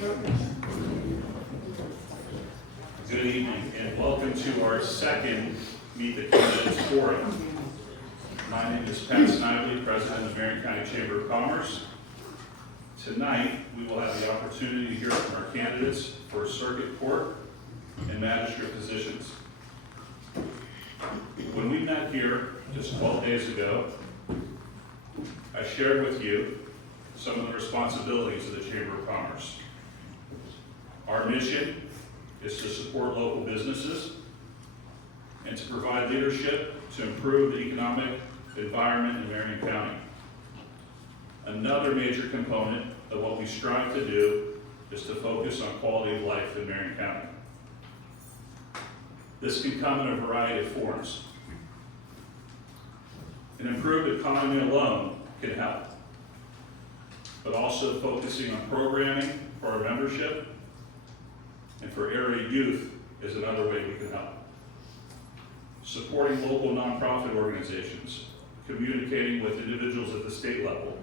Good evening and welcome to our second Meet the Candidates Forum. My name is Pat Snively, President of Marion County Chamber of Commerce. Tonight, we will have the opportunity to hear from our candidates for circuit court and magistrate positions. When we met here just 12 days ago, I shared with you some of the responsibilities of the Chamber of Commerce. Our mission is to support local businesses and to provide leadership to improve the economic environment in Marion County. Another major component of what we strive to do is to focus on quality of life in Marion County. This can come in a variety of forms. An improved economy alone can help, but also focusing on programming for our membership and for area youth is another way we can help. Supporting local nonprofit organizations, communicating with individuals at the state level,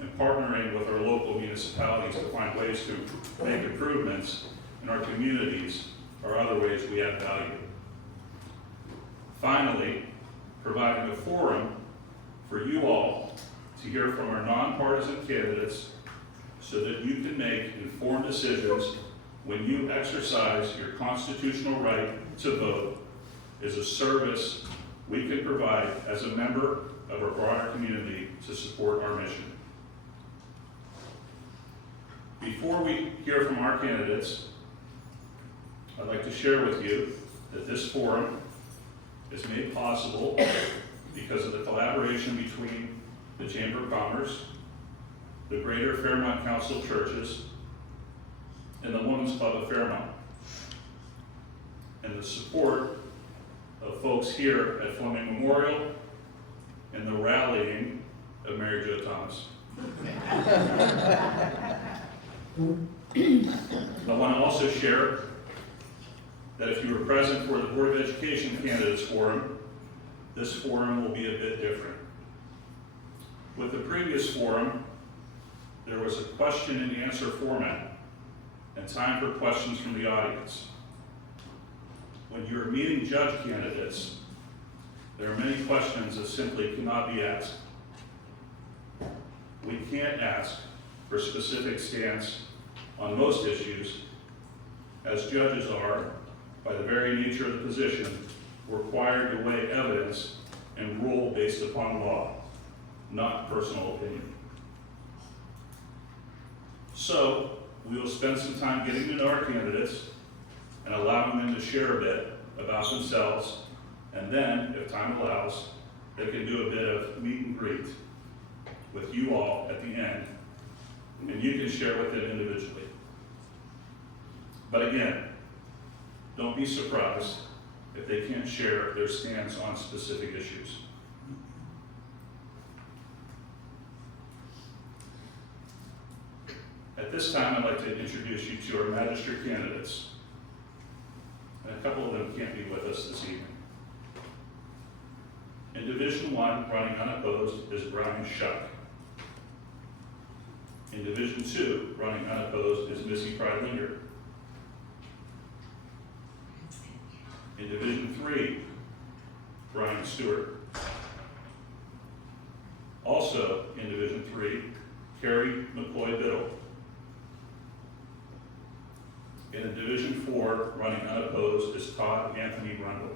and partnering with our local municipalities to find ways to make improvements in our communities are other ways we add value. Finally, providing a forum for you all to hear from our nonpartisan candidates so that you can make informed decisions when you exercise your constitutional right to vote is a service we can provide as a member of our broader community to support our mission. Before we hear from our candidates, I'd like to share with you that this forum is made possible because of the collaboration between the Chamber of Commerce, the Greater Fairmont Council of Churches, and the Women's Club of Fairmont, and the support of folks here at Fleming Memorial and the rallying of Mary Jo Thomas. I want to also share that if you were present for the Board of Education Candidates Forum, this forum will be a bit different. With the previous forum, there was a question and answer format and time for questions from the audience. When you're meeting judge candidates, there are many questions that simply cannot be asked. We can't ask for specific stance on most issues, as judges are, by the very nature of the position, required to weigh evidence and rule based upon law, not personal opinion. So, we will spend some time getting to know our candidates and allowing them to share a bit about themselves, and then, if time allows, they can do a bit of meet and greet with you all at the end, and you can share with them individually. But again, don't be surprised if they can't share their stance on specific issues. At this time, I'd like to introduce you to our magistrate candidates. And a couple of them can't be with us this evening. In Division 1, running unopposed, is Brian Shuck. In Division 2, running unopposed, is Missy Freilinger. In Division 3, Brian Stewart. Also in Division 3, Carrie McCoy-Biddle. In Division 4, running unopposed, is Todd Anthony Rundle.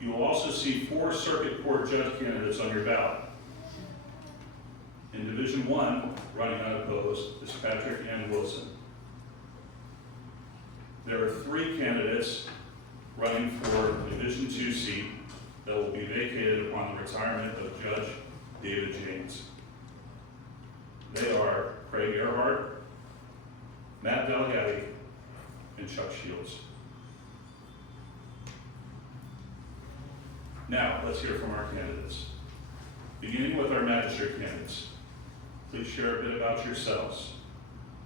You will also see 4 circuit court judge candidates on your ballot. In Division 1, running unopposed, is Patrick N. Wilson. There are 3 candidates running for the Division 2 seat that will be vacated upon the retirement of Judge David James. They are Craig Earhart, Matt Delgatti, and Chuck Shields. Now, let's hear from our candidates. Beginning with our magistrate candidates, please share a bit about yourselves.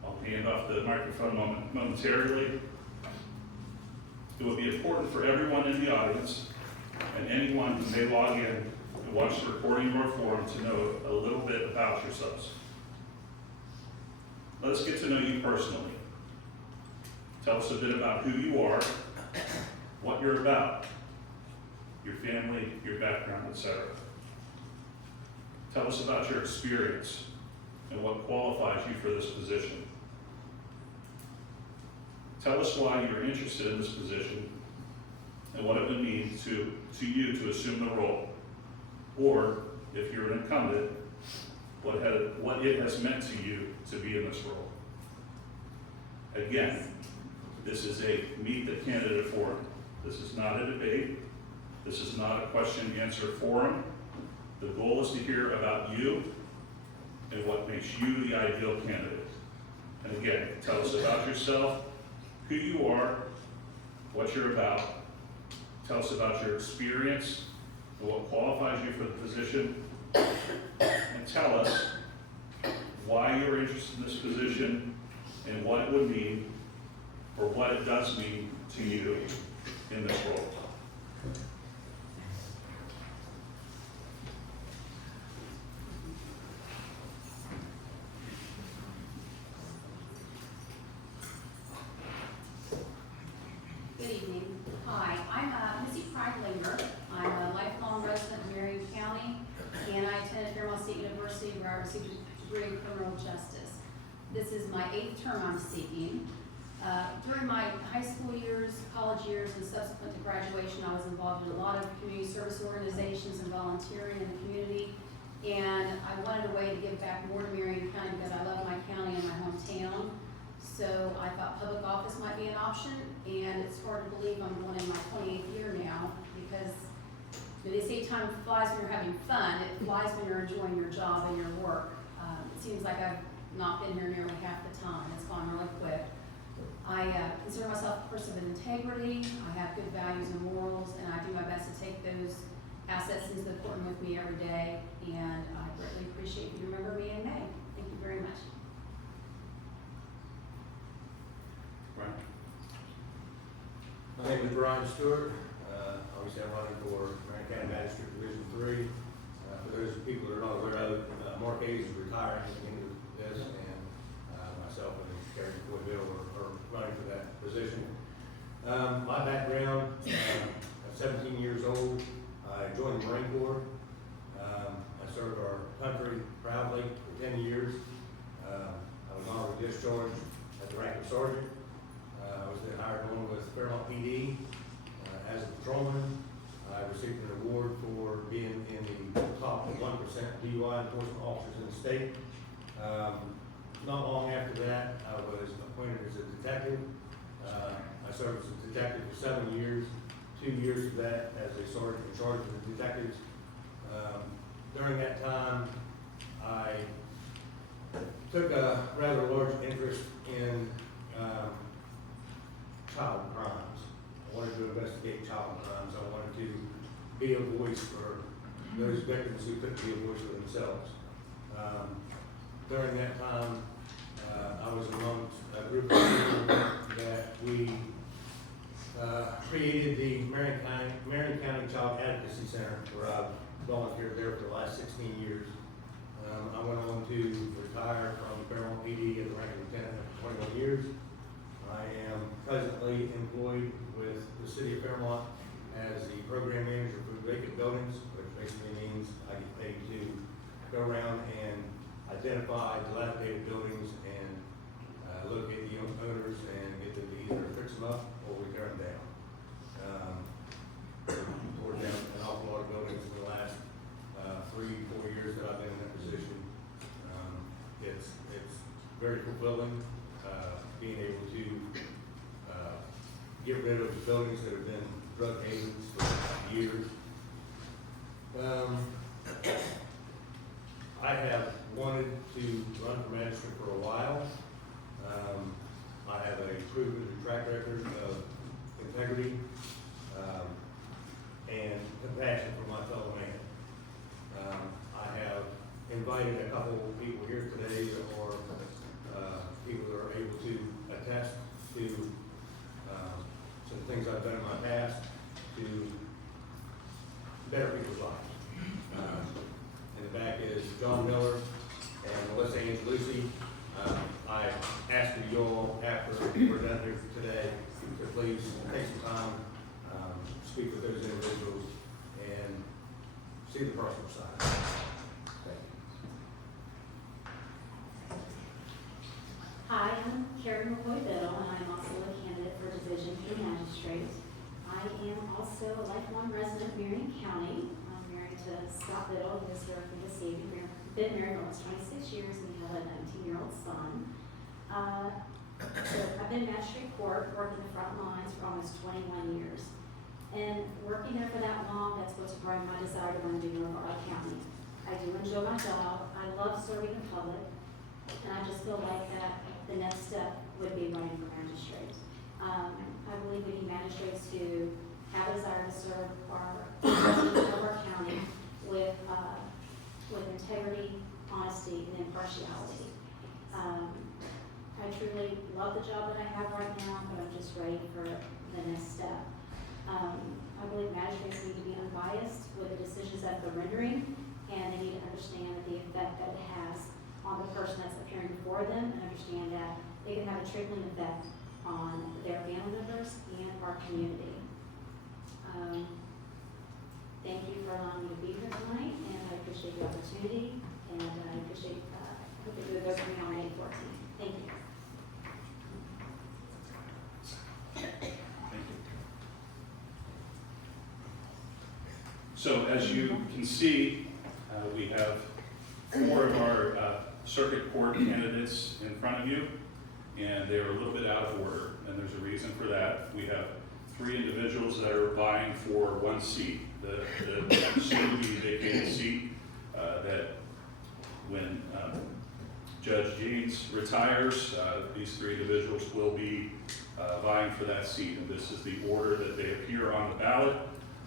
I'll hand off the microphone momentarily. It would be important for everyone in the audience and anyone who may log in to watch the recording or forum to know a little bit about yourselves. let us get to know you personally. Tell us a bit about who you are, what you're about, your family, your background, etc. Tell us about your experience and what qualifies you for this position. Tell us why you're interested in this position and what it would mean to you to assume the role. Or, if you're an incumbent, what it has meant to you to be in this role. Again, this is a meet the candidate forum. This is not a debate. This is not a question and answer forum. The goal is to hear about you and what makes you the ideal candidate. And again, tell us about yourself, who you are, what you're about. Tell us about your experience and what qualifies you for the position. And tell us why you're interested in this position and what it would mean, or what it does mean to you in this role. Good evening. Hi, I'm Missy Kreidlinger. I'm a lifelong resident of Marion County, and I attended Fairmont State University where I received a degree in criminal justice. This is my 8th term I'm seeking. During my high school years, college years, and subsequent to graduation, I was involved in a lot of community service organizations and volunteering in the community. And I wanted a way to give back more to Marion County because I love my county and my hometown. So I thought public office might be an option, and it's hard to believe I'm going in my 28th year now because they say time flies when you're having fun. It flies when you're enjoying your job and your work. It seems like I've not been here nearly half the time. It's gone really quick. I consider myself a person of integrity. I have good values and morals, and I do my best to take those assets into the courtroom with me every day. And I greatly appreciate if you remember me in May. Thank you very much. Right. My name is Brian Stewart. Obviously, I'm running for Marion County Magistrates Division 3. For those people that are not aware of it, Mark Hayes is retiring at the end of this, and myself and Terry Bill are running for that position. My background, I'm 17 years old. I joined the Marine Corps. I served our country proudly for 10 years. I was honorably discharged at the rank of sergeant. I was then hired on with Fairmont PD as a patrolman. I received an award for being in the top 1% DUI enforcement officers in the state. Not long after that, I was appointed as a detective. I served as a detective for 7 years, 2 years of that as a sergeant in charge of the detectives. During that time, I took a rather large interest in child crimes. I wanted to investigate child crimes. I wanted to be a voice for those victims who couldn't be a voice for themselves. During that time, I was amongst a group of people that we created the Marion County Child Advocacy Center, where I've volunteered there for the last 16 years. I went on to retire from Fairmont PD as a ranking lieutenant after 21 years. I am presently employed with the city of Fairmont as the program manager for vacant buildings, which basically means I get paid to go around and identify dilapidated buildings and locate the owners and get them to either fix them up or we tear them down. Tore down an awful lot of buildings in the last 3-4 years that I've been in that position. It's very fulfilling being able to get rid of buildings that have been drug havens for years. I have wanted to run for magistrate for a while. I have a proven track record of integrity and compassion for my fellow man. I have invited a couple of people here today that are people that are able to attest to some things I've done in my past to better people's lives. In the back is John Miller and Melissa Angelucci. I I ask for you all, after we're done here today, to please take some time, speak with those individuals and see the personal side. Thank you. Hi, I'm Karen McCoy-Biddle, and I'm also a candidate for Division 3 Magistrate. I am also a lifelong resident of Marion County. I'm married to Scott Biddle, who is here for this evening. We've been married almost 26 years, and we have a 19-year-old son. So I've been in magistrate court, worked in the front lines for almost 21 years. And working there for that long, that's what's brought my desire to want to do more for our county. I do enjoy my job. I love serving the public, and I just feel like that the next step would be running for magistrate. I believe we need magistrates who have a desire to serve our citizens of our county with integrity, honesty, and impartiality. I truly love the job that I have right now, but I'm just ready for the next step. I believe magistrates need to be unbiased with the decisions that they're rendering, and they need to understand the effect that it has on the person that's appearing before them, and understand that they can have a trickling effect on their family members and our community. Thank you for allowing me to be here tonight, and I appreciate the opportunity, and I appreciate, hope that you will vote for me on May 14th. Thank you. Thank you. So as you can see, we have 4 of our circuit court candidates in front of you, and they're a little bit out of order, and there's a reason for that. We have 3 individuals that are vying for 1 seat. The soon-to-be vacated seat that when Judge Jeans retires, these 3 individuals will be vying for that seat, and this is the order that they appear on the ballot.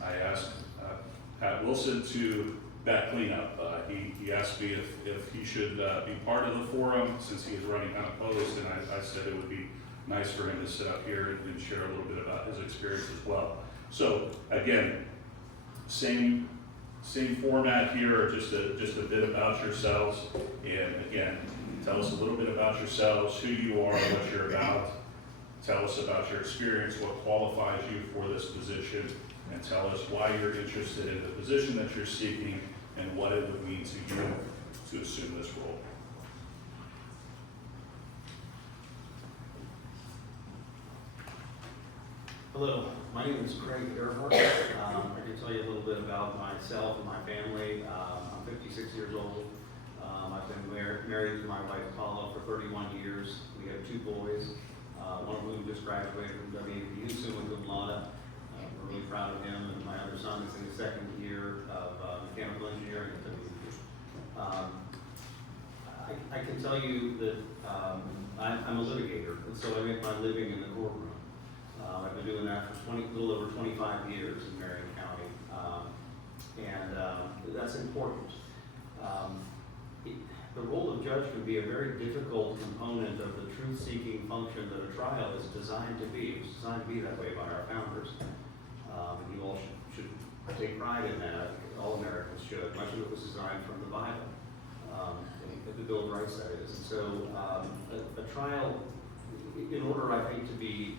I asked Pat Wilson to back cleanup. He asked me if he should be part of the forum since he is running unopposed, and I said it would be nice for him to sit up here and share a little bit about his experience as well. So again, same format here, just a bit about yourselves, and again, tell us a little bit about yourselves, who you are, what you're about. Tell us about your experience, what qualifies you for this position, and tell us why you're interested in the position that you're seeking and what it would mean to you to assume this role. Hello, my name is Craig Earhart. I can tell you a little bit about myself and my family. I'm 56 years old. I've been married to my wife Paula for 31 years. We have 2 boys, one of whom just graduated from WVU, summa cum laude. We're really proud of him, and my other son is in his 2nd year of mechanical engineering at WVU. I can tell you that I'm a litigator, and so I make my living in the courtroom. I've been doing that for a little over 25 years in Marion County, and that's important. The role of judge can be a very difficult component of the truth-seeking function that a trial is designed to be. It was designed to be that way by our founders, and you all should take pride in that. All Americans should. Much of it was designed from the Bible, the Bill of Rights, that is. And so a trial, in order, I think, to be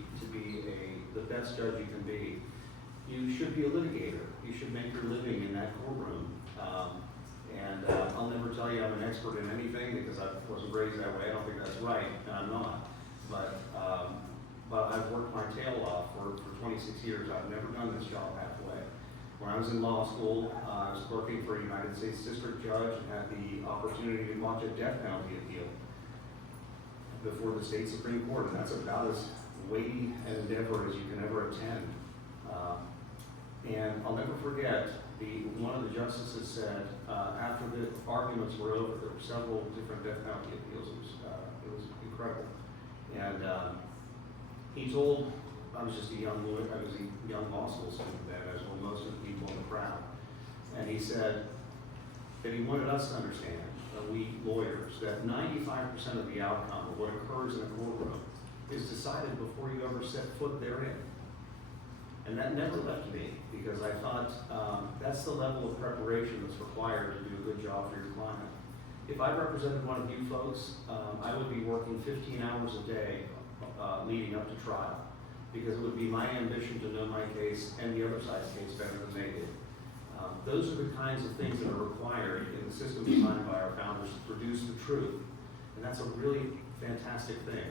the best judge you can be, you should be a litigator. You should make your living in that courtroom. And I'll never tell you I'm an expert in anything because I wasn't raised that way. I don't think that's right, and I'm not. But I've worked my tail off for 26 years. I've never done this job halfway. When I was in law school, I was working for a United States District Judge and had the opportunity to watch a death penalty appeal before the state Supreme Court, and that's about as weighty an endeavor as you can ever attend. And I'll never forget, one of the justices said, after the arguments were over, there were several different death penalty appeals. It was incredible. And he told, I was just a young lawyer, I was a young law school student then, as were most of the people in the crowd. And he said that he wanted us to understand, we lawyers, that 95% of the outcome of what occurs in a courtroom is decided before you ever set foot therein. And that never left me, because I thought that's the level of preparation that's required to do a good job for your client. If I represented one of you folks, I would be working 15 hours a day leading up to trial, because it would be my ambition to know my case and the other side's case better than they did. Those are the kinds of things that are required in the system designed by our founders to produce the truth, and that's a really fantastic thing.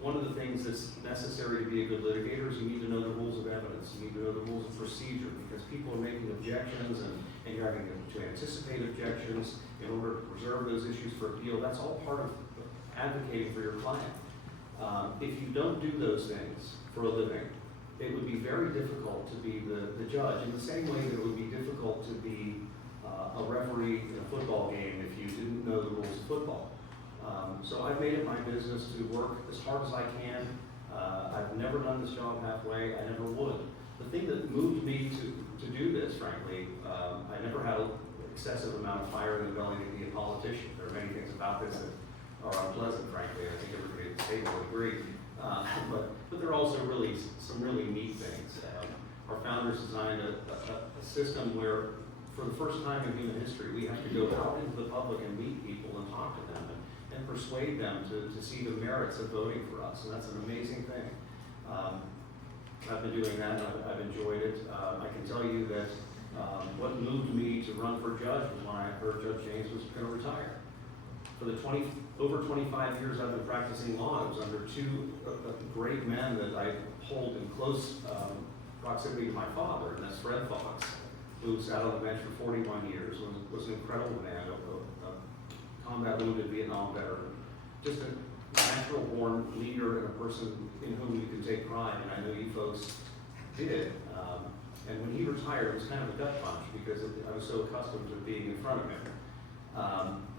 One of the things that's necessary to be a good litigator is you need to know the rules of evidence. You need to know the rules of procedure, because people are making objections and you're having to anticipate objections in order to preserve those issues for appeal. That's all part of advocating for your client. If you don't do those things for a living, it would be very difficult to be the judge, in the same way that it would be difficult to be a referee in a football game if you didn't know the rules of football. So I've made it my business to work as hard as I can. I've never done this job halfway. I never would. The thing that moved me to do this, frankly, I never had an excessive amount of fire in the belly to be a politician. There are many things about this that are unpleasant, frankly. I think everybody at the table would agree. But there are also some really neat things. Our founders designed a system where, for the first time in human history, we have to go out into the public and meet people and talk to them and persuade them to see the merits of voting for us, and that's an amazing thing. I've been doing that, and I've enjoyed it. I can tell you that what moved me to run for judge was when I heard Judge James was going to retire. For the over 25 years I've been practicing law, I was under two great men that I hold in close proximity to my father, and that's Fred Fox, who sat on the bench for 41 years, was an incredible man, a combat wounded Vietnam veteran, just a natural-born leader and a person in whom you can take pride, and I know you folks did. And when he retired, it was kind of a gut punch, because I was so accustomed to being in front of him.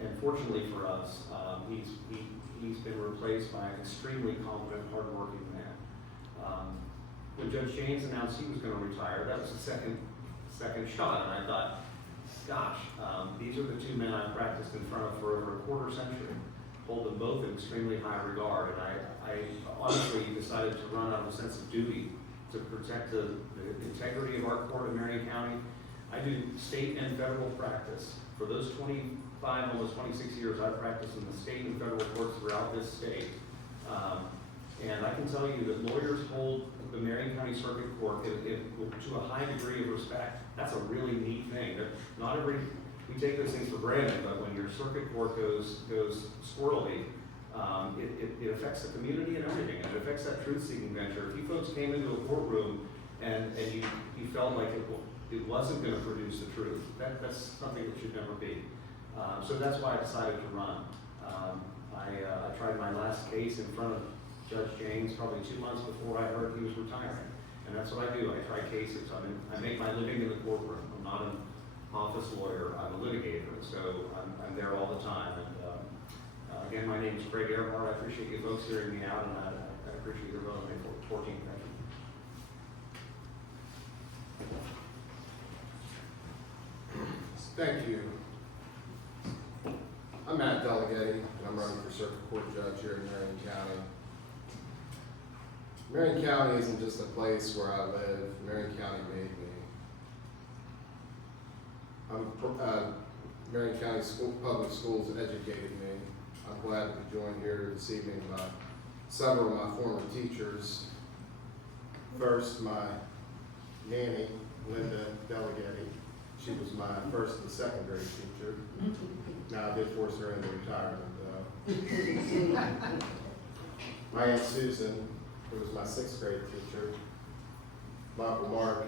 And fortunately for us, he's been replaced by an extremely competent, hardworking man. When Judge James announced he was going to retire, that was the second shot, and I thought, gosh, these are the two men I've practiced in front of for over a quarter century. Hold them both in extremely high regard, and I honestly decided to run out of a sense of duty to protect the integrity of our court in Marion County. I do state and federal practice. For those 25, almost 26 years, I've practiced in the state and federal courts throughout this state. And I can tell you that lawyers hold the Marion County Circuit Court to a high degree of respect. That's a really neat thing. We take those things for granted, but when your circuit court goes squirrely, it affects the community and everything, and it affects that truth-seeking venture. If you folks came into a courtroom and you felt like it wasn't going to produce the truth, that's something that should never be. So that's why I decided to run. I tried my last case in front of Judge James probably 2 months before I heard he was retiring. And that's what I do. I try cases. I make my living in the courtroom. I'm not an office lawyer. I'm a litigator. So I'm there all the time. And again, my name is Craig Earhart. I appreciate you folks hearing me out, and I appreciate your vote on May 14th. Thank you. I'm Matt Delegaty, and I'm running for Circuit Court Judge here in Marion County. Marion County isn't just a place where I live. Marion County made me. Marion County Public Schools educated me. I'm glad to be joined here this evening by several of my former teachers. First, my nanny, Linda Delegaty. She was my first and second grade teacher. Now I did force her into retirement, though. My Aunt Susan, who was my sixth grade teacher. My Uncle Mark,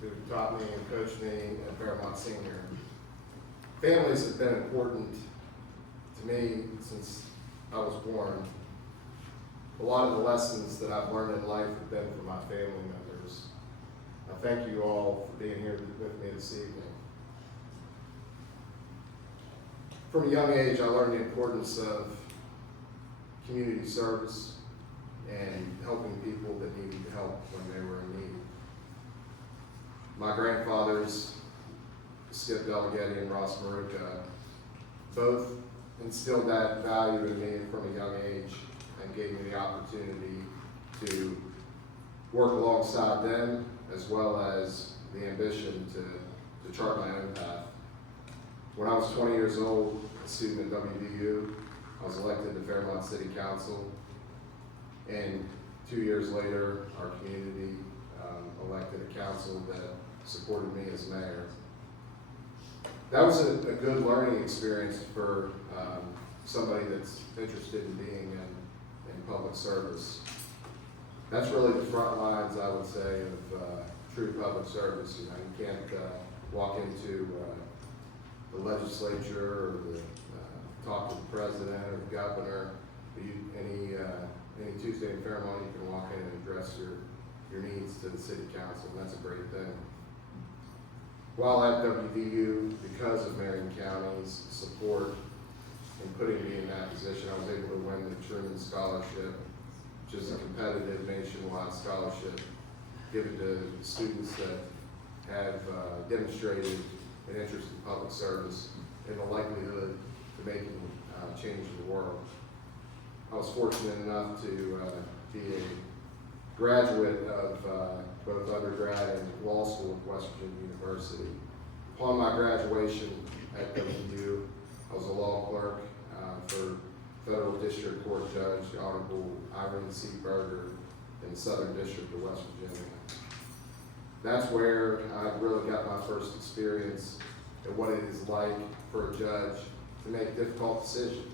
who taught me and coached me at Fairmont Senior. Families have been important to me since I was born. A lot of the lessons that I've learned in life have been from my family members. I thank you all for being here with me this evening. From a young age, I learned the importance of community service and helping people that needed help when they were in need. My grandfathers, Skip Delegaty and Ross Maruca, both instilled that value in me from a young age and gave me the opportunity to work alongside them, as well as the ambition to chart my own path. When I was 20 years old, a student at WVU, I was elected to Fairmont City Council. And 2 years later, our community elected a council that supported me as mayor. That was a good learning experience for somebody that's interested in being in public service. That's really the front lines, I would say, of true public service. You know, you can't walk into the legislature or talk to the president or the governor. Any Tuesday in Fairmont, you can walk in and address your needs to the city council, and that's a great thing. While at WVU, because of Marion County's support in putting me in that position, I was able to win the Truman Scholarship, which is a competitive nationwide scholarship given to students that have demonstrated an interest in public service and the likelihood to making change in the world. I was fortunate enough to be a graduate of both undergrad and law school at West Virginia University. Upon my graduation at WVU, I was a law clerk for Federal District Court Judge, the Honorable Irene C. Berger in the Southern District of West Virginia. That's where I really got my first experience at what it is like for a judge to make difficult decisions.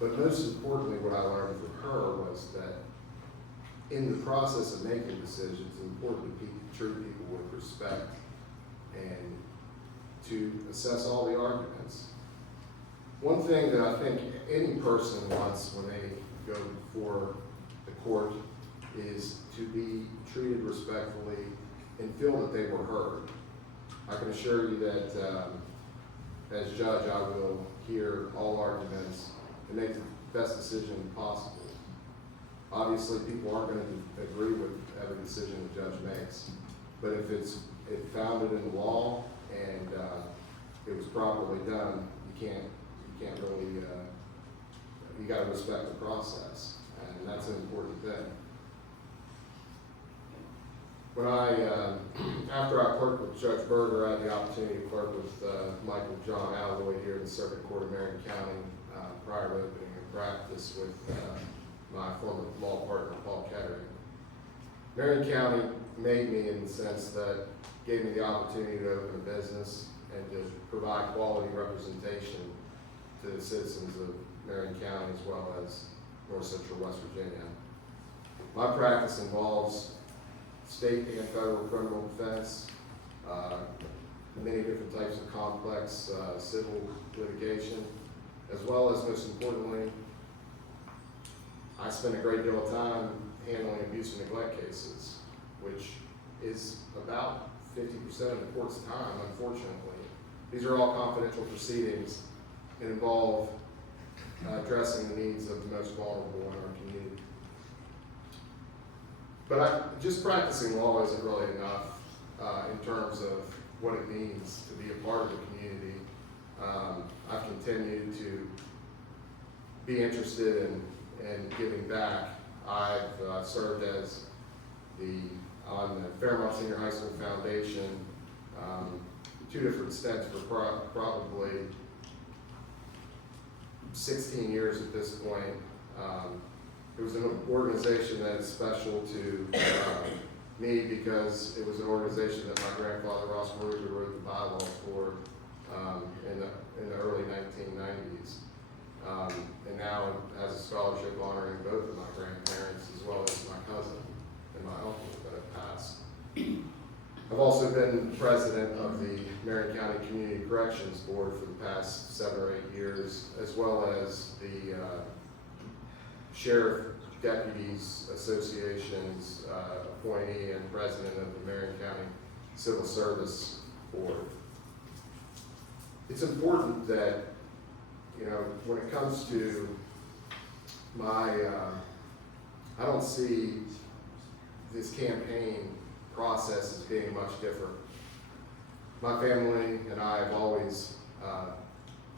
But most importantly, what I learned from her was that in the process of making decisions, it's important to treat people with respect and to assess all the arguments. One thing that I think any person wants when they go before the court is to be treated respectfully and feel that they were heard. I can assure you that as judge, I will hear all arguments and make the best decision possible. Obviously, people aren't going to agree with every decision the judge makes, but if it's founded in the law and it was properly done, you can't really, you got to respect the process, and that's an important thing. When after I clerked with Judge Berger, I had the opportunity to clerk with Michael John Alloy here in the Circuit Court of Marion County prior to opening a practice with my former law partner, Paul Kettering. Marion County made me in the sense that gave me the opportunity to open a business and to provide quality representation to the citizens of Marion County as well as North Central West Virginia. My practice involves state and federal criminal defense, many different types of complex civil litigation, as well as, most importantly, I spend a great deal of time handling abuse and neglect cases, which is about 50% of the court's time, unfortunately. These are all confidential proceedings and involve addressing the needs of the most vulnerable in our community. But just practicing law isn't really enough in terms of what it means to be a part of the community. I've continued to be interested in giving back. I've served as on the Fairmont Senior High School Foundation, 2 different stints for probably 16 years at this point. It was an organization that is special to me because it was an organization that my grandfather Ross Maruga wrote the bylaws for in the early 1990s. And now it has a scholarship honoring both of my grandparents as well as my cousin and my uncle that have passed. I've also been president of the Marion County Community Corrections Board for the past 7 or 8 years, as well as the Sheriff Deputies Association's appointee and president of the Marion County Civil Service Board. It's important that, you know, when it comes to my, I don't see this campaign process as being much different. My family and I have always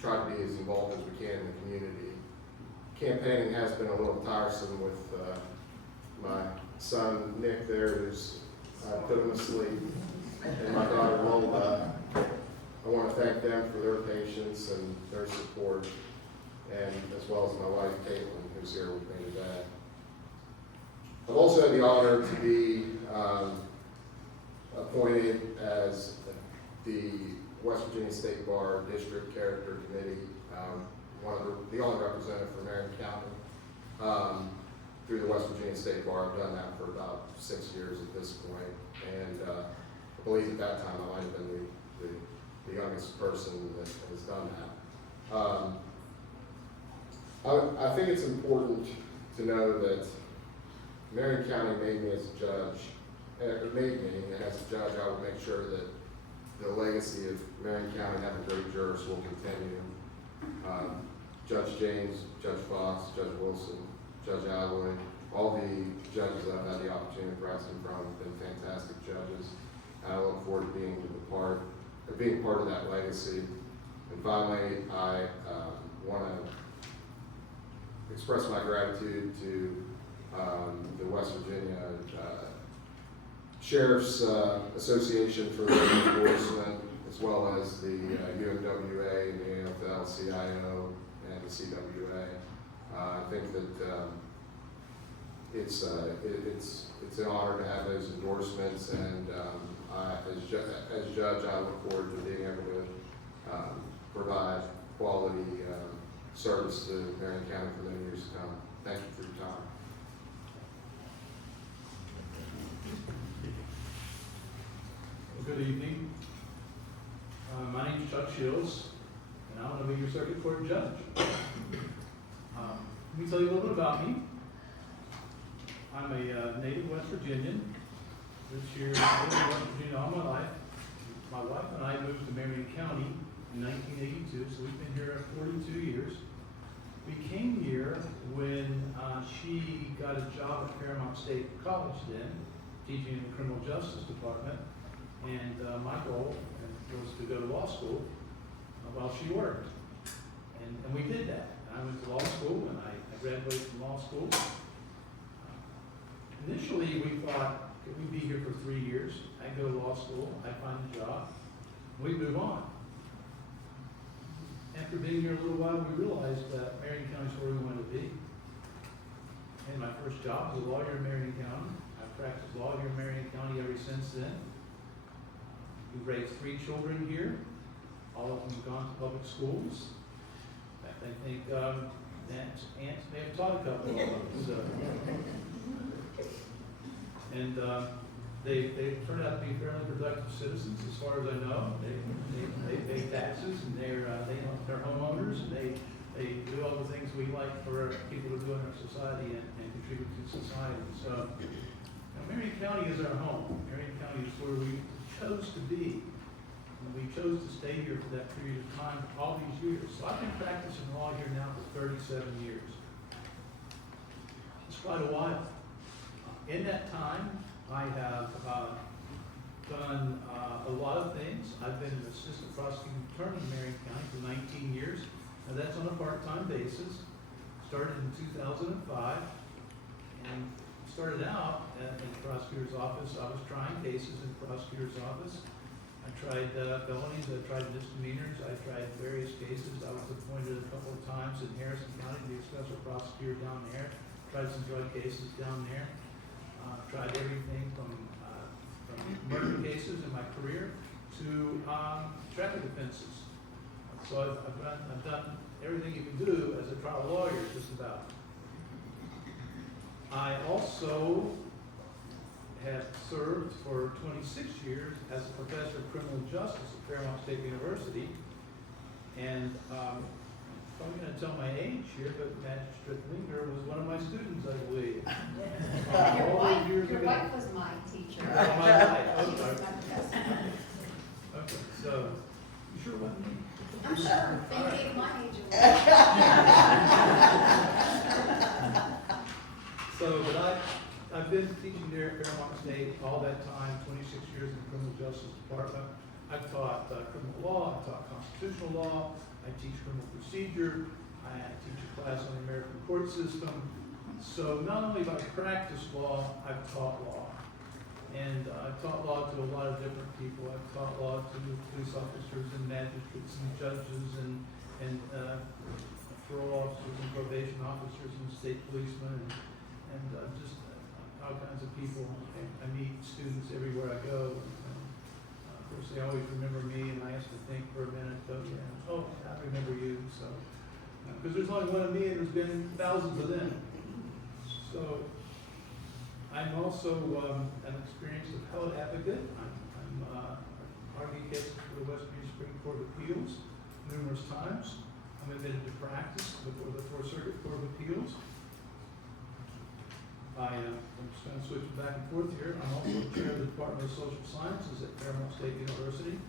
tried to be as involved as we can in the community. Campaigning has been a little tiresome with my son Nick there, who's put him to sleep, and my daughter Lola. I want to thank them for their patience and their support, and as well as my wife Caitlin, who's here with me today. I've also had the honor to be appointed as the West Virginia State Bar District Character Committee, the only representative for Marion County through the West Virginia State Bar. I've done that for about 6 years at this point, and I believe at that time I might have been the youngest person that has done that. I think it's important to know that Marion County made me as a judge, and as a judge I will make sure that the legacy of Marion County having great jurors will continue. Judge James, Judge Fox, Judge Wilson, Judge Alloy, all the judges that I've had the opportunity to practice in front of have been fantastic judges. And I look forward to being part of that legacy. And finally, I want to express my gratitude to the West Virginia Sheriff's Association for the endorsement, as well as the UMWA and the AFL-CIO and the CWA. I think that it's an honor to have those endorsements, and as judge, I look forward to being able to provide quality service to Marion County for many years to come. Thank you for your time. Good evening. My name is Chuck Shields, and I'm going to be your circuit court judge. Let me tell you a little bit about me. I'm a native West Virginian. This year, I've lived in West Virginia all my life. My wife and I moved to Marion County in 1982, so we've been here 42 years. We came here when she got a job at Paramount State College then, teaching in the criminal justice department. And my goal was to go to law school while she worked. And we did that. I went to law school and I graduated from law school. Initially, we thought, could we be here for 3 years? I'd go to law school, I'd find a job, we'd move on. After being here a little while, we realized that Marion County is where we wanted to be. And my first job was a lawyer in Marion County. I've practiced law here in Marion County ever since then. We've raised 3 children here. All of them have gone to public schools. In fact, I think aunts may have taught a couple of them. So. And they turned out to be fairly productive citizens, as far as I know. They pay taxes, and they're homeowners, and they do all the things we like for people to do in our society and contribute to society. So, Marion County is our home. Marion County is where we chose to be. And we chose to stay here for that period of time, all these years. So I've been practicing law here now for 37 years. It's quite a while. In that time, I have done a lot of things. I've been an assistant prosecuting attorney in Marion County for 19 years. Now that's on a part-time basis. Started in 2005 and started out in the prosecutor's office. I was trying cases in the prosecutor's office. I tried felonies, I tried misdemeanors, I tried various cases. I was appointed a couple of times in Harrison County to be a special prosecutor down there. Tried some drug cases down there. Tried everything from murder cases in my career to traffic offenses. So I've done everything you can do as a trial lawyer, just about. I also have served for 26 years as a professor of criminal justice at Paramount State University. And I'm going to tell my age here, but Magistrate Linger was one of my students, I believe. Your wife was my teacher. Oh, my wife. She was Okay. my professor. Okay, so, you sure it wasn't me? I'm sure they gave my age away. So, but I've been teaching there at Paramount State all that time, 26 years in the criminal justice department. I've taught criminal law, I taught constitutional law, I teach criminal procedure, I teach a class on the American court system. So not only have I practiced law, I've taught law. And I've taught law to a lot of different people. I've taught law to police officers and magistrates and judges and parole officers and probation officers and state policemen and just all kinds of people. I meet students everywhere I go. Of course, they always remember me, and I have to think for a minute. Oh, I remember you. So, because there's only one of me, and there's been thousands of them. So, I'm also an experienced appellate advocate. I'm argued cases for the West Virginia Supreme Court of Appeals numerous times. I'm admitted to practice before the Fourth Circuit Court of Appeals. I'm just going to switch back and forth here. I'm also chair of the Department of Social Sciences at Fairmont State University,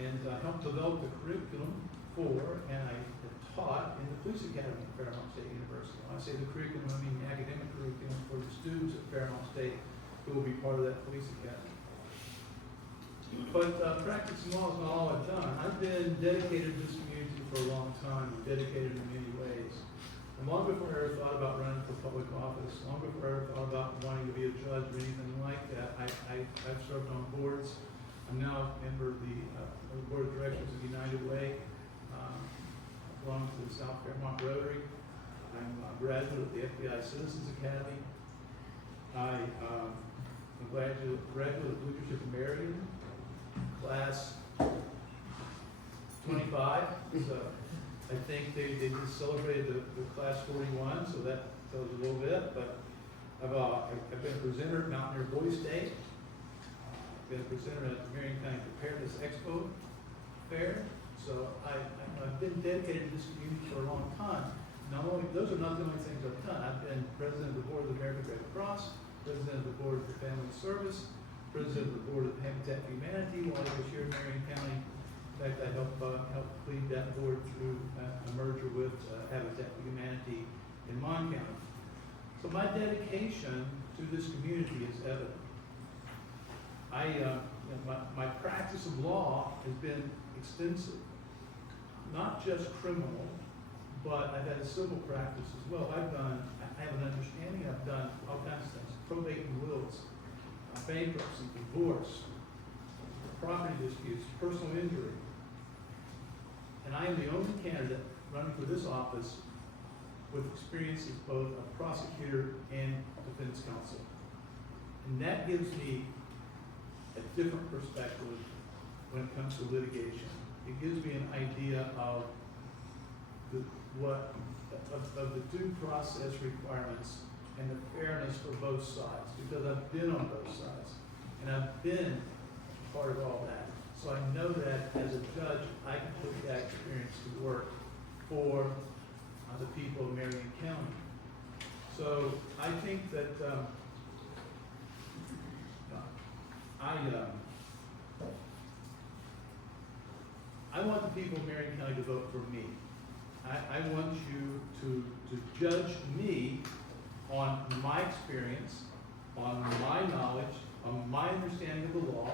and helped develop the curriculum for, and I have taught in the Police Academy at Fairmont State University. When I say the curriculum, I mean the academic curriculum for the students at Fairmont State who will be part of that Police Academy. But practicing law is not all I've done. I've been dedicated to this community for a long time, dedicated in many ways. And long before I ever thought about running for public office, long before I ever thought about wanting to be a judge or anything like that, I've served on boards. I'm now a member of the board of directors of United Way. I belong to the South Fairmont Rotary. I'm a graduate of the FBI Citizens Academy. I'm a graduate of Leadership in Marion, class 25. So I think they just celebrated the class 41, so that tells you a little bit. But I've been a presenter at Mountaineer Boys Day. I've been a presenter at the Marion County Preparedness Expo Fair. So I've been dedicated to this community for a long time. Those are not the only things I've done. I've been president of the board of the American Red Cross, president of the board for Family Service, president of the board of Habitat for Humanity while I was here in Marion County. In fact, I helped lead that board through a merger with Habitat for Humanity in Mon County. So my dedication to this community is evident. My practice of law has been extensive, not just criminal, but I've had a civil practice as well. I have an understanding. I've done all kinds of things: probate and wills, bankruptcy, divorce, property disputes, personal injury. And I am the only candidate running for this office with experience as both a prosecutor and defense counsel. And that gives me a different perspective when it comes to litigation. It gives me an idea of the due process requirements and the fairness for both sides, because I've been on both sides and I've been part of all that. So I know that as a judge, I can put that experience to work for the people of Marion County. So I think that I want the people of Marion County to vote for me. I want you to judge me on my experience, on my knowledge, on my understanding of the law,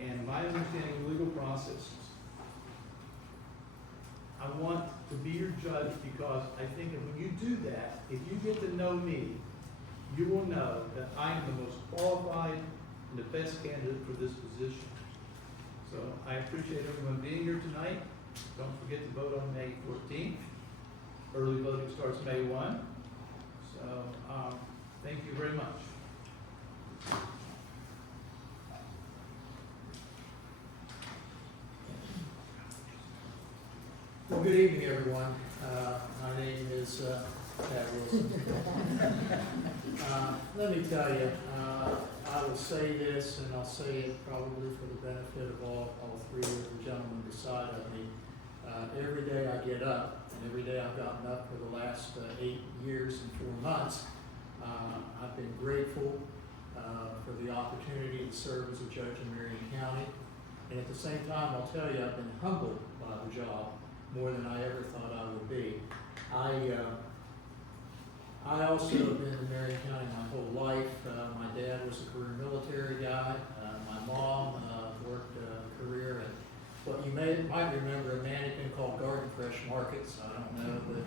and my understanding of legal processes. I want to be your judge because I think that when you do that, if you get to know me, you will know that I am the most qualified and the best candidate for this position. So I appreciate everyone being here tonight. Don't forget to vote on May 14th. Early voting starts May 1. So thank you very much. Well, good evening, everyone. My name is Pat Wilson. Let me tell you, I will say this, and I'll say it probably for the benefit of all three of the gentlemen beside of me. Every day I get up, and every day I've gotten up for the last 8 years and 4 months, I've been grateful for the opportunity to serve as a judge in Marion County. And at the same time, I'll tell you, I've been humbled by the job more than I ever thought I would be. I also have been in Marion County my whole life. My dad was a career military guy. My mom worked a career at what you might remember a mannequin called Garden Fresh Markets. I don't know, but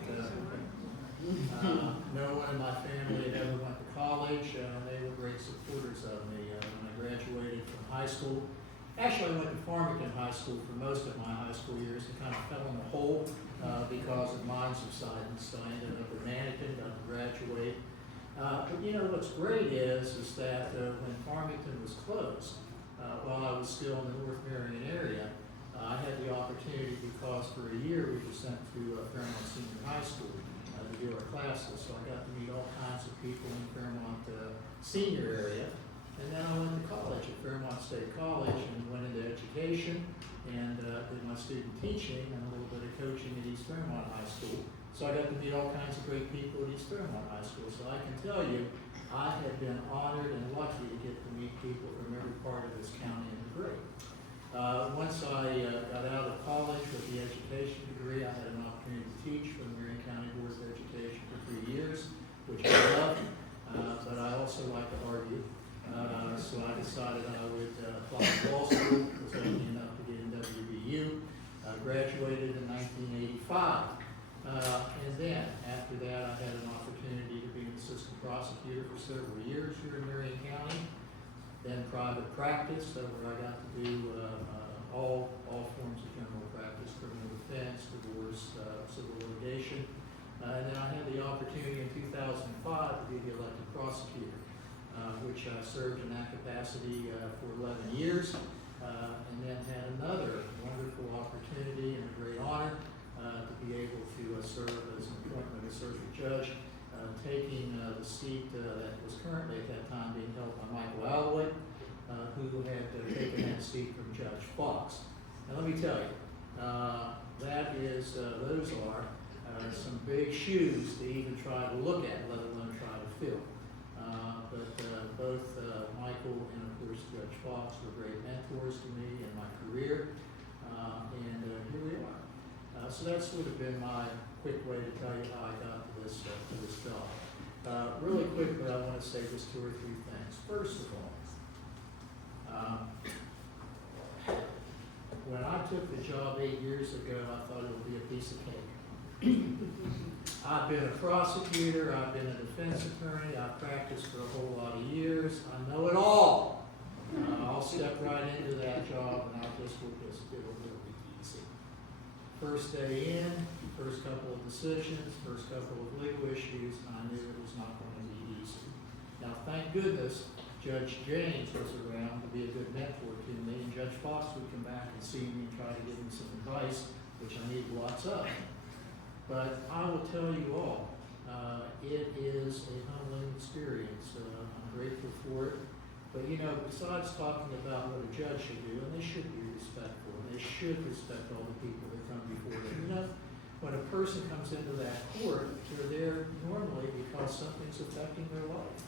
no one in my family had ever went to college, they were great supporters of me. When I graduated from high school, actually I went to Farmington High School for most of my high school years and kind of fell in the hole because of mine subsidence. So I ended up at Manhattan, got to graduate. But you know, what's great is that when Farmington was closed, while I was still in the North Marion area, I had the opportunity, because for a year we were sent to Fairmont Senior High School to do our classes. So I got to meet all kinds of people in Fairmont Senior area. And then I went to college at Fairmont State College and went into education and did my student teaching and a little bit of coaching at East Fairmont High School. So I got to meet all kinds of great people at East Fairmont High School. So I can tell you, I have been honored and lucky to get to meet people from every part of this county and the great. Once I got out of college with the education degree, I had an opportunity to teach for the Marion County Board of Education for 3 years, which I loved, but I also like to argue. So I decided I would apply to law school, was lucky enough to get in WVU, graduated in 1985. And then, after that, I had an opportunity to be an assistant prosecutor for several years here in Marion County. Then private practice, where I got to do all forms of general practice, criminal defense, divorce, civil litigation. And then I had the opportunity in 2005 to be the elected prosecutor, which I served in that capacity for 11 years. And then had another wonderful opportunity and a great honor to be able to serve as an appointment as circuit judge, taking the seat that was currently at that time being held by Michael Alloway, who had taken that seat from Judge Fox. Now let me tell you, those are some big shoes to even try to look at, let alone try to fill. But both Michael and of course Judge Fox were great mentors to me in my career, and here we are. So that's sort of been my quick way to tell you how I got to this job. Really quickly, I want to say just 2 or 3 things. First of all, when I took the job 8 years ago, I thought it would be a piece of cake. I've been a prosecutor, I've been a defense attorney, I've practiced for a whole lot of years. I know it all. I'll step right into that job and it'll be easy. First day in, first couple of decisions, first couple of legal issues, and I knew it was not going to be easy. Now, thank goodness, Judge James was around to be a good mentor to me, and Judge Fox would come back and see me and try to give me some advice, which I needed lots of. But I will tell you all, it is a humbling experience. I'm grateful for it. But you know, besides talking about what a judge should do, and they should be respectful, and they should respect all the people that come before them. You know, when a person comes into that court, they're there normally because something's affecting their life.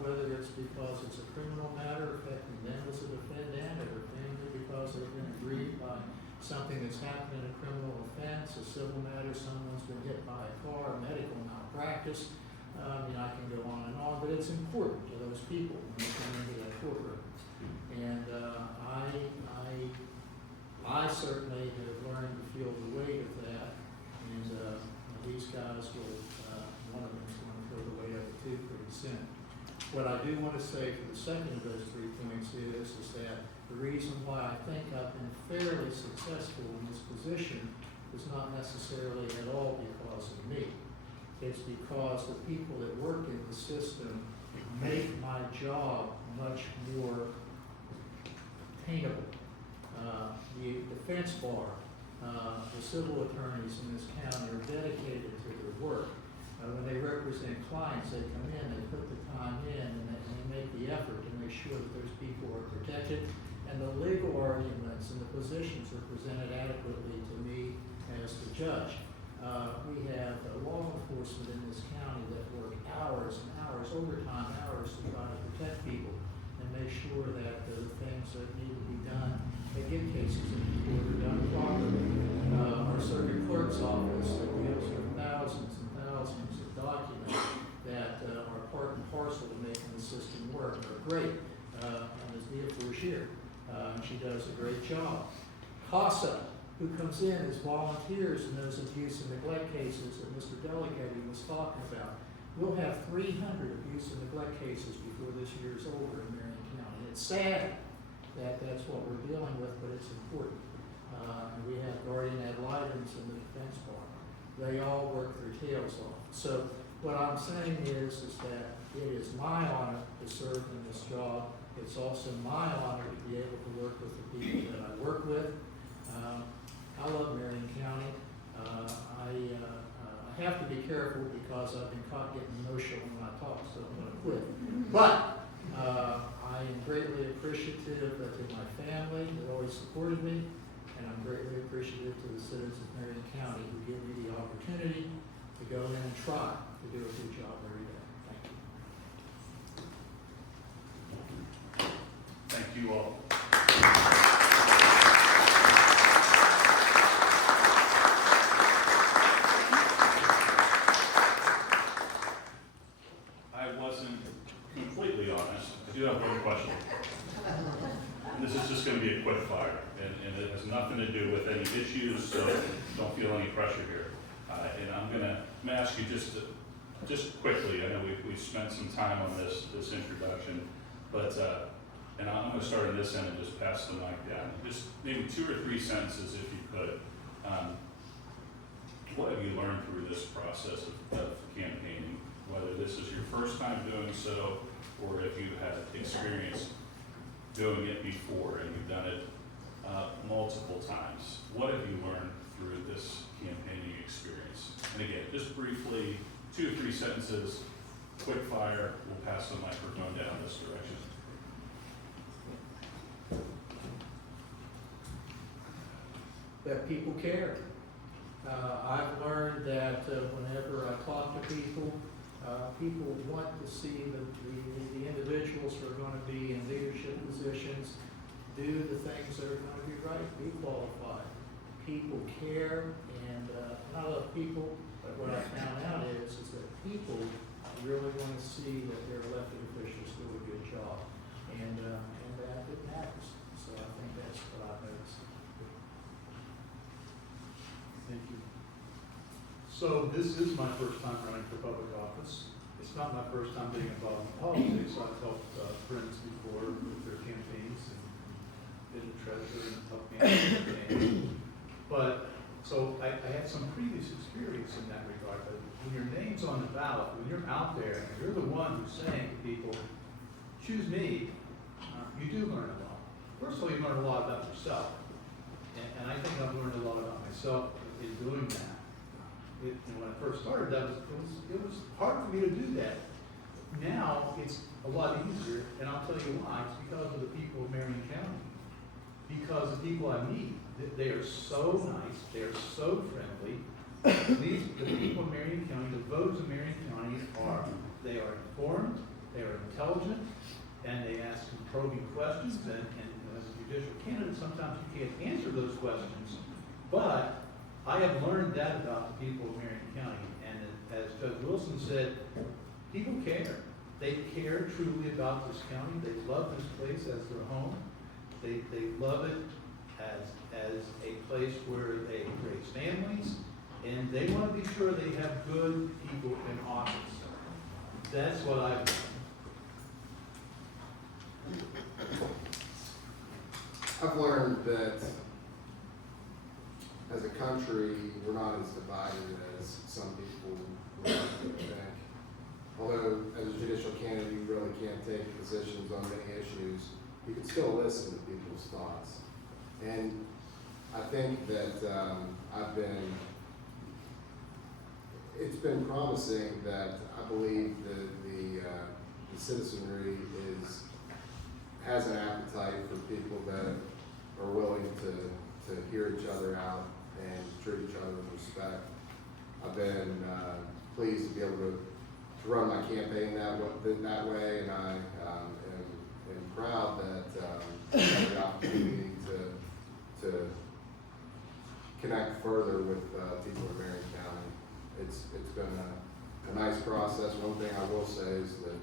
Whether it's because it's a criminal matter affecting them as a defendant, or family because they've been aggrieved by something that's happened in a criminal offense, a civil matter, someone's been hit by a car, medical malpractice. I can go on and on, but it's important to those people when they come into that courtroom. And I certainly have learned to feel the weight of that, and these guys will, one of them is going to feel the weight of it too pretty soon. What I do want to say for the second of those 3 points is that the reason why I think I've been fairly successful in this position is not necessarily at all because of me. It's because the people that work in the system make my job much more attainable. The defense bar, the civil attorneys in this county are dedicated to their work. When they represent clients, they come in, they put the time in, and they make the effort to make sure that those people are protected, and the legal arguments and the positions are presented adequately to me as the judge. We have law enforcement in this county that work hours and hours, overtime hours, to try to protect people and make sure that the things that need to be done, they get cases in the court are done properly. Our circuit clerk's office that deals with thousands and thousands of documents that are part and parcel to making the system work are great. Ms. Mia Forgier, she does a great job. CASA, who comes in as volunteers in those abuse and neglect cases that Mr. Delegate was talking about. we'll have 300 abuse and neglect cases before this year's over in Marion County. It's sad that that's what we're dealing with, but it's important. And we have guardian ad litem's in the defense bar. They all work their tails off. So what I'm saying is that it is my honor to serve in this job. It's also my honor to be able to work with the people that I work with. I love Marion County. I have to be careful because I've been caught getting emotional when I talk, so I'm going to quit. But I am greatly appreciative to my family that always supported me, and I'm greatly appreciative to the citizens of Marion County who give me the opportunity to go in and try to do a good job every day. Thank you. Thank you all. I wasn't completely honest. I do have one question. And this is just going to be a quick fire, and it has nothing to do with any issues, so don't feel any pressure here. And I'm going to ask you just quickly. I know we spent some time on this introduction, but and I'm going to start on this end and just pass the mic down. Just maybe 2 or 3 sentences, if you could. What have you learned through this process of campaigning? Whether this is your first time doing so, or if you've had experience doing it before and you've done it multiple times. What have you learned through this campaigning experience? And again, just briefly, 2 or 3 sentences, quick fire. We'll pass the microphone down this direction. That people care. I've learned that whenever I talk to people, people want to see the individuals who are going to be in leadership positions do the things that are going to be right, be qualified. People care, and I love people, but what I found out is that people really want to see that their elected officials do a good job, and that it matters. So I think that's what I've noticed. Thank you. So this is my first time running for public office. It's not my first time being involved in politics. I've helped friends before with their campaigns and been a treasurer and helped me campaign. But so I had some previous experience in that regard. But when your name's on the ballot, when you're out there and you're the one who's saying to people, choose me, you do learn a lot. First of all, you learn a lot about yourself. And I think I've learned a lot about myself in doing that. When I first started, it was hard for me to do that. Now it's a lot easier, and I'll tell you why. It's because of the people of Marion County. Because the people I meet, they are so nice, they are so friendly. The people of Marion County, the voters of Marion County they are informed, they are intelligent, and they ask some probing questions. And as a judicial candidate, sometimes you can't answer those questions, but I have learned that about the people of Marion County, and as Judge Wilson said, people care. They care truly about this county. They love this place as their home. They love it as a place where they raise families, and they want to be sure they have good people in office. That's what I've learned. I've learned that as a country, we're not as divided as some people would think. Although, as a judicial candidate, you really can't take positions on many issues, you can still listen to people's thoughts. And I think that it's been promising that I believe that the citizenry has an appetite for people that are willing to hear each other out and treat each other with respect. I've been pleased to be able to run my campaign that way, and I am proud that I had the opportunity to connect further with people in Marion County. It's been a nice process. One thing I will say is that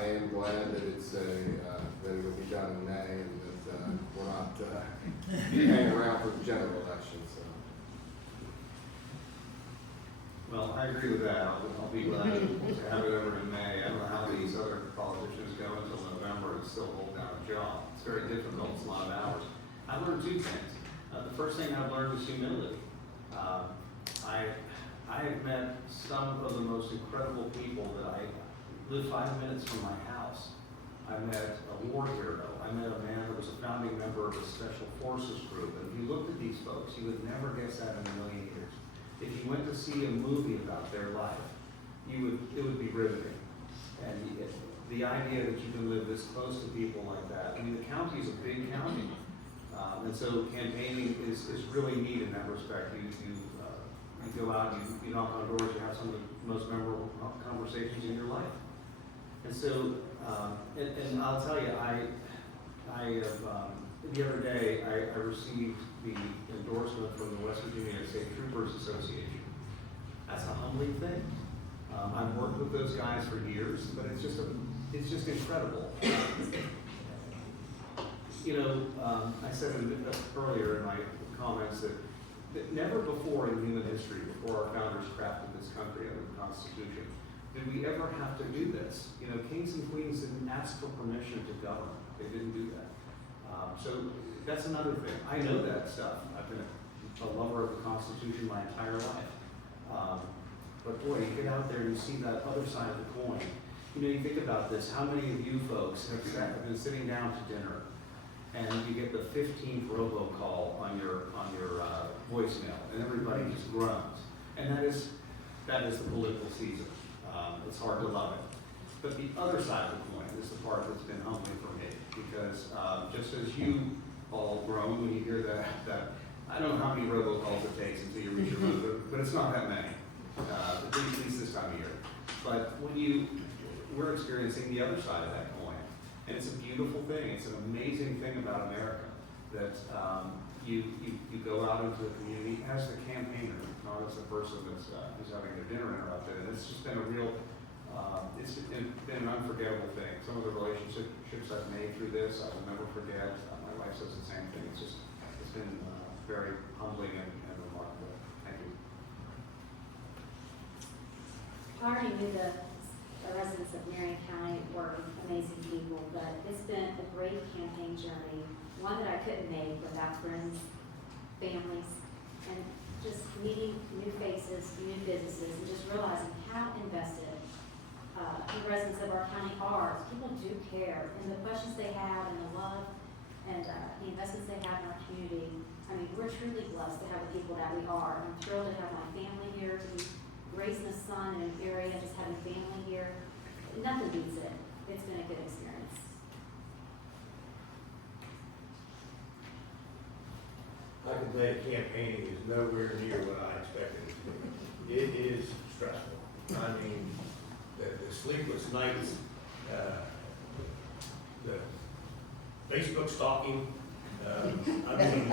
I am glad that that it will be done in May, and that we're not hanging around for the general election. So. Well, I agree with that. I'll be glad to have it over in May. I don't know how these other politicians go until November and still hold down a job. It's very difficult. It's a lot of hours. I learned two things. The first thing I've learned is humility. I have met some of the most incredible people that I live 5 minutes from my house. I met a war hero. I met a man that was a founding member of a special forces group. And if you looked at these folks, you would never guess that in a million years. If you went to see a movie about their life, it would be riveting. And the idea that you can live this close to people like that. I mean, the county is a big county. And so campaigning is really neat in that respect. You go out, you knock on doors, you have some of the most memorable conversations in your life. And so, and I'll tell you, I have, the other day, I received the endorsement from the West Virginia State Troopers Association. That's a humbling thing. I've worked with those guys for years, but it's just incredible. You know, I said earlier in my comments that never before in human history, before our founders crafted this country under the Constitution, did we ever have to do this. You know, kings and queens didn't ask for permission to govern. They didn't do that. So that's another thing. I know that stuff. I've been a lover of the Constitution my entire life. But boy, you get out there and you see that other side of the coin. You know, you think about this. How many of you folks have been sitting down to dinner and you get the 15th robocall on your voicemail, and everybody just groans. And that is the political season. It's hard to love it. But the other side of the coin is the part that's been humbling for me, because just as you all groan when you hear that I don't know how many robocalls it takes until you reach your limit, but it's not that many, at least this time of year. But we're experiencing the other side of that coin. And it's a beautiful thing. It's an amazing thing about America that you go out into the community as the campaigner, not as the person who's having their dinner interrupted. And it's just been a real, it's been an unforgettable thing. Some of the relationships I've made through this, I will never forget. My wife says the same thing. It's been very humbling and remarkable. Thank you. I already knew the residents of Marion County were amazing people, but it's been a great campaign journey, one that I couldn't make without friends, families, and just meeting new faces, new businesses, and just realizing how invested the residents of our county are. People do care, and the questions they have, and the love, and the investments they have in our community. I mean, we're truly blessed to have the people that we are. I'm thrilled to have my family here, to be raising a son in an area, just having family here. Nothing beats it. It's been a good experience. I can tell you campaigning is nowhere near what I expected it to be. It is stressful. I mean, the sleepless nights, the Facebook stalking, I mean,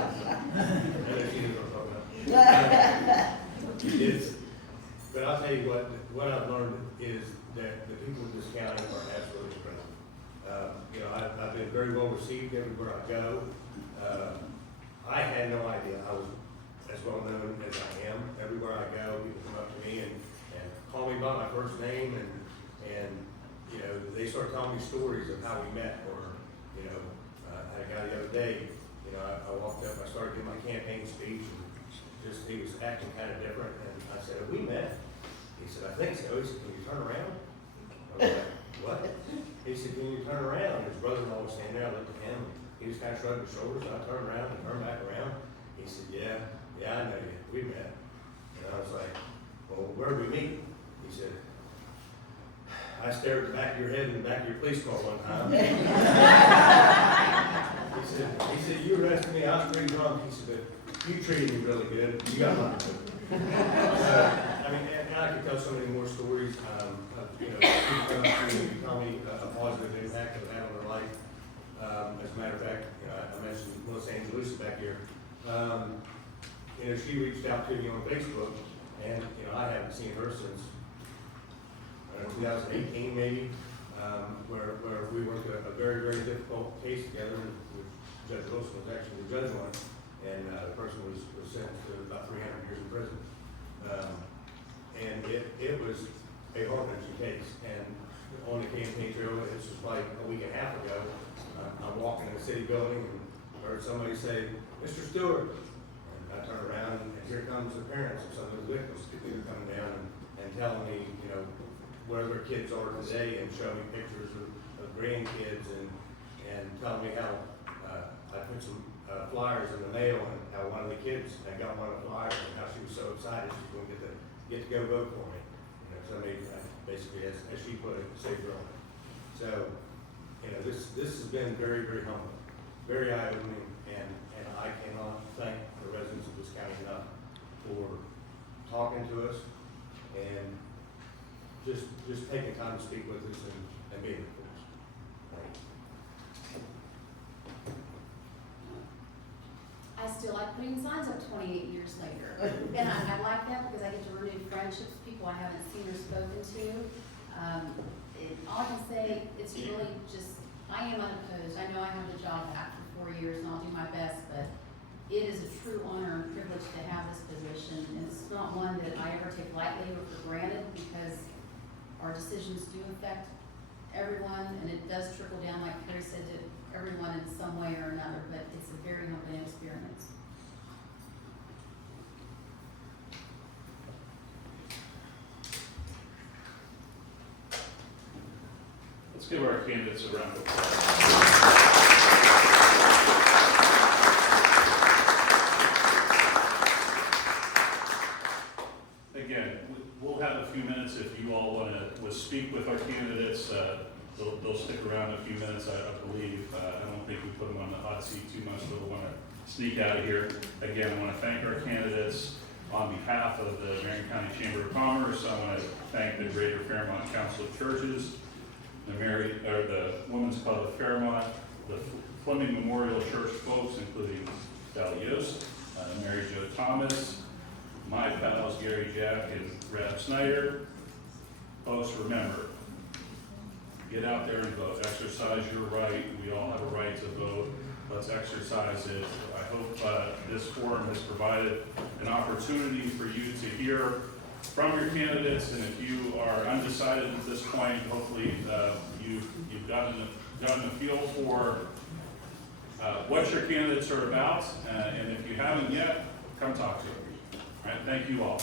but I'll tell you what I've learned is that the people in this county are absolutely incredible. You know, I've been very well received everywhere I go. I had no idea I was as well known as I am. Everywhere I go, people come up to me and call me by my first name, and you know, they start telling me stories of how we met. Or you know, I had a guy the other day. You know, I walked up, I started doing my campaign speech, and just he was acting kind of different, and I said, "Have we met?" He said, "I think so." He said, "Can you turn around?" I was like, "What?" He said, "Can you turn around?" His brother-in-law was standing there. I looked at him. He just kind of shrugged his shoulders, and I turned around and turned back around. He said, yeah, I know you. We met. And I was like, well, where did we meet? He said, I stared at the back of your head in the back of your police car one time. he said, you arrested me. I was pretty drunk. He said, but you treated me really good. You got my good. I mean, and I could tell so many more stories. You know, people come up to me and tell me a positive impact I've had on their life. As a matter of fact, you know, I mentioned Los Angeles back here. You know, she reached out to me on Facebook, and you know, I haven't seen her since 2018 maybe, where we worked a very, very difficult case together. Judge Wilson was actually the judge on it, and the person was sentenced to about 300 years in prison. And a Harbinger case. And on the campaign trail, this was like a week and a half ago, I'm walking in the city building and heard somebody say, "Mr. Stewart." And I turn around and here comes the parents of some of the victims coming down and telling me, you know, where their kids are today and showing me pictures of grandkids and telling me how I put some flyers in the mail and how one of the kids had got one of the flyers and how she was so excited she's going to get to go vote for me. You know, so I made, basically, as she put it, save her life. So, you know, this has been very, very humbling, very eye-opening, and I cannot thank the residents of this county enough for talking to us and just taking time to speak with us and being with us. I still like putting signs up 28 years later. And I like that because I get to renew friendships with people I haven't seen or spoken to. All I can say, it's really just, I am unopposed. I know I have the job back for 4 years and I'll do my best, but it is a true honor and privilege to have this position. And it's not one that I ever take lightly or for granted because our decisions do affect everyone and it does trickle down, like Carrie said, to everyone in some way or another, but it's a very humbling experience. Let's give our candidates a round of applause. Again, we'll have a few minutes if you all want to speak with our candidates. They'll stick around a few minutes, I believe. I don't think we put them on the hot seat too much, so we'll want to sneak out of here. Again, I want to thank our candidates on behalf of the Marion County Chamber of Commerce. I want to thank the Greater Fairmont Council of Churches, the Women's Club of Fairmont, the Fleming Memorial Church folks, including Sally Yost, Mary Jo Thomas, my pals Gary Jack and Rab Snyder. Folks, remember, get out there and vote. Exercise your right. We all have a right to vote. Let's exercise it. I hope this forum has provided an opportunity for you to hear from your candidates, and if you are undecided at this point, hopefully you've gotten a feel for what your candidates are about, and if you haven't yet, come talk to them. All right, thank you all.